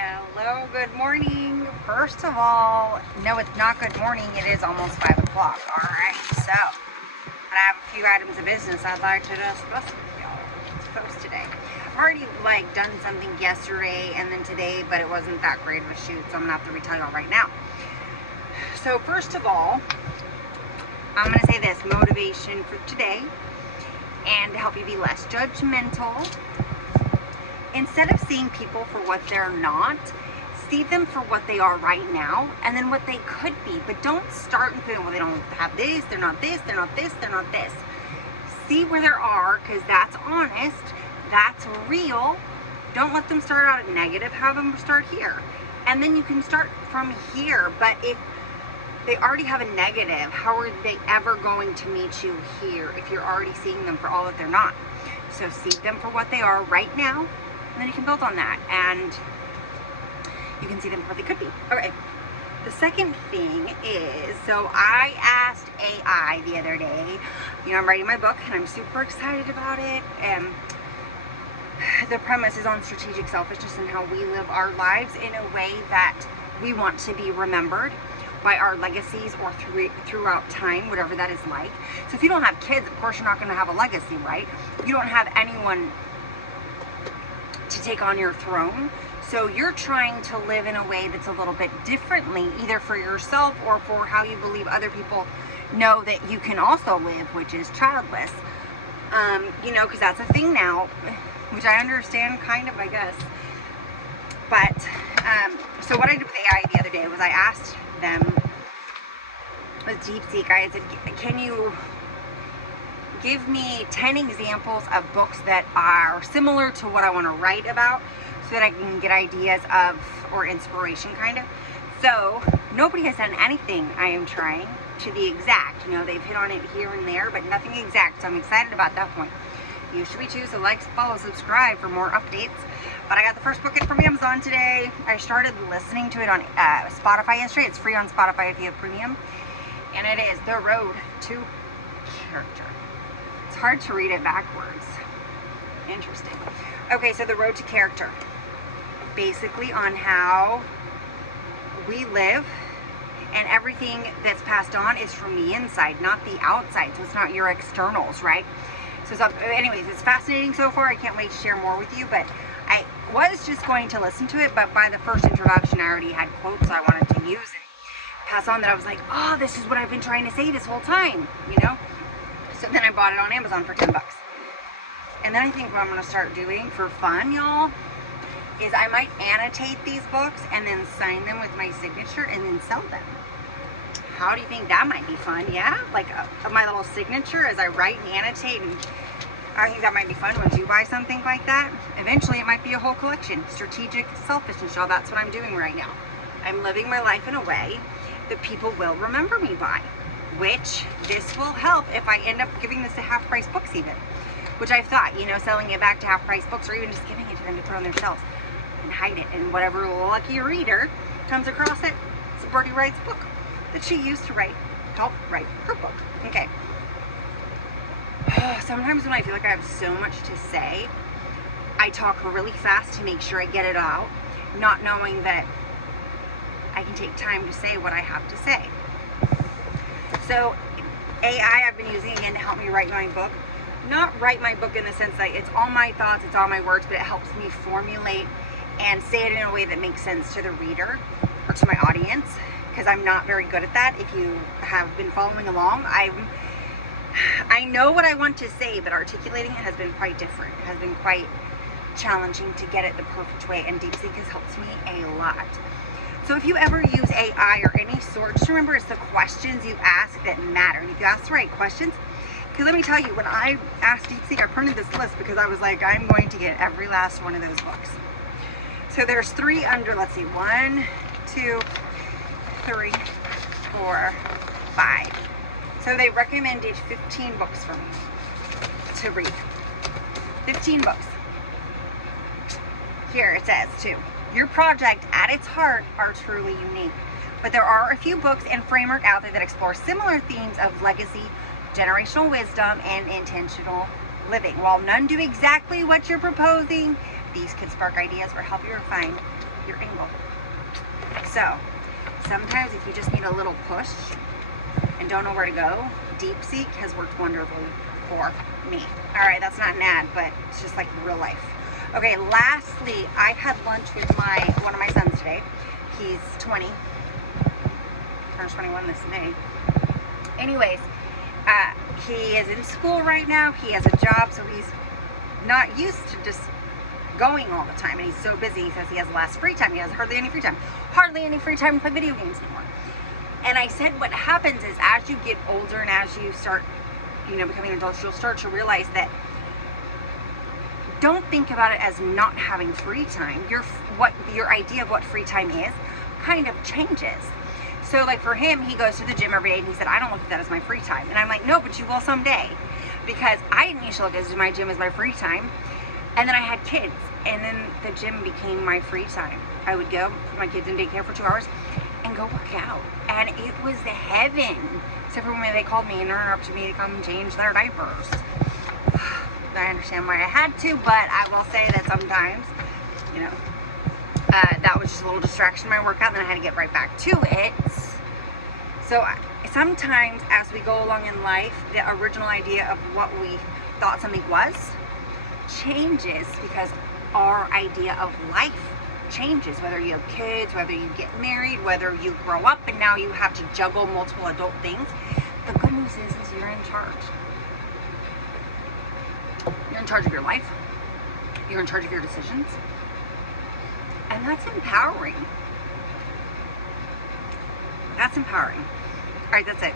Hello, good morning. First of all, no, it's not good morning. It is almost 5 o'clock. All right, so I have a few items of business I'd like to discuss with y'all. It's post today. I've already done something yesterday and then today, but it wasn't that great of a shoot, so I'm gonna have to retell y'all right now. So first of all, I'm gonna say this motivation for today, and to help you be less judgmental. Instead of seeing people for what they're not, see them for what they are right now and then what they could be. But don't start and think, well, they don't have this, they're not this, they're not this, they're not this. See where they are, because that's honest, that's real. Don't let them start out at negative, have them start here. And then you can start from here. But if they already have a negative, how are they ever going to meet you here if you're already seeing them for all that they're not? So see them for what they are right now, and then you can build on that, and you can see them for what they could be. Okay, the second thing is, so I asked AI the other day, I'm writing my book and I'm super excited about it, and the premise is on strategic selfishness and how we live our lives in a way that we want to be remembered by our legacies or throughout time, whatever that is like. So if you don't have kids, of course you're not going to have a legacy, right? You don't have anyone to take on your throne. So you're trying to live in a way that's a little bit differently, either for yourself or for how you believe other people know that you can also live, which is childless. Because that's a thing now, which I understand kind of, I guess. But, so what I did with AI the other day was I asked them with DeepSeek, I said, can you give me 10 examples of books that are similar to what I want to write about so that I can get ideas of, or inspiration kind of. So nobody has done anything I am trying to the exact. They've hit on it here and there, but nothing exact. So I'm excited about that point. You should be too, so like, follow, subscribe for more updates. But I got the first book in from Amazon today. I started listening to it on Spotify yesterday. It's free on Spotify if you have premium. And it is The Road to Character. It's hard to read it backwards. Interesting. Okay, so The Road to Character. Basically on how we live, and everything that's passed on is from the inside, not the outside. So it's not your externals, right? So anyways, it's fascinating so far. I can't wait to share more with you, but I was just going to listen to it, but by the first introduction I already had quotes I wanted to use and pass on that I was like, oh, this is what I've been trying to say this whole time, So then I bought it on Amazon for 10 bucks. And then I think what I'm going to start doing for fun, y'all, is I might annotate these books and then sign them with my signature and then sell them. How do you think that might be fun? Yeah, like my little signature as I write and annotate, and I think that might be fun once you buy something like that. Eventually it might be a whole collection. Strategic selfishness, y'all. That's what I'm doing right now. I'm living my life in a way that people will remember me by, which this will help if I end up giving this to half-price books even, which I've thought, selling it back to half-price books, or even just giving it to them to put on their shelves and hide it, and whatever lucky reader comes across it, it's a Bertie writes book that she used to help write her book. Okay. Sometimes when I feel like I have so much to say, I talk really fast to make sure I get it out, not knowing that I can take time to say what I have to say. So AI I've been using again to help me write my book. Not write my book in the sense that it's all my thoughts, it's all my words, but it helps me formulate and say it in a way that makes sense to the reader or to my audience, because I'm not very good at that. If you have been following along, I know what I want to say, but articulating it has been quite different. It has been quite challenging to get it the perfect way, and DeepSeek has helped me a lot. So if you ever use AI or any sort, just remember it's the questions you ask that matter. And if you ask the right questions, because let me tell you, when I asked DeepSeek, I printed this list because I was like, I'm going to get every last one of those books. So there's 3 under, let's see, 1, 2, 3, 4, 5. So they recommended 15 books for me to read. 15 books. Here it says too, your project at its heart are truly unique, but there are a few books and framework out there that explore similar themes of legacy, generational wisdom, and intentional living. While none do exactly what you're proposing, these could spark ideas or help you refine your angle. So sometimes if you just need a little push and don't know where to go, Deep Seek has worked wonderfully for me. All right, that's not an ad, but it's just like real life. Okay, lastly, I had lunch with one of my sons today. He's 20, turns 21 this May. Anyways, he is in school right now. He has a job, so he's not used to just going all the time, and he's so busy. He says he has less free time. He has hardly any free time to play video games anymore. And I said, what happens is as you get older and as you start, becoming adults, you'll start to realize that don't think about it as not having free time. Your idea of what free time is kind of changes. So like for him, he goes to the gym every day, and he said, I don't look at that as my free time. And I'm like, no, but you will someday. Because I didn't used to look at my gym as my free time. And then I had kids, and then the gym became my free time. I would go, put my kids in daycare for 2 hours, and go work out. And it was the heaven. Except for when they called me and interrupted me to come and change their diapers. I understand why I had to, but I will say that sometimes, that was just a little distraction in my workout, and then I had to get right back to it. So sometimes as we go along in life, the original idea of what we thought something was changes because our idea of life changes. Whether you have kids, whether you get married, whether you grow up and now you have to juggle multiple adult things. The good news is you're in charge. You're in charge of your life. You're in charge of your decisions. And that's empowering. That's empowering. All right, that's it.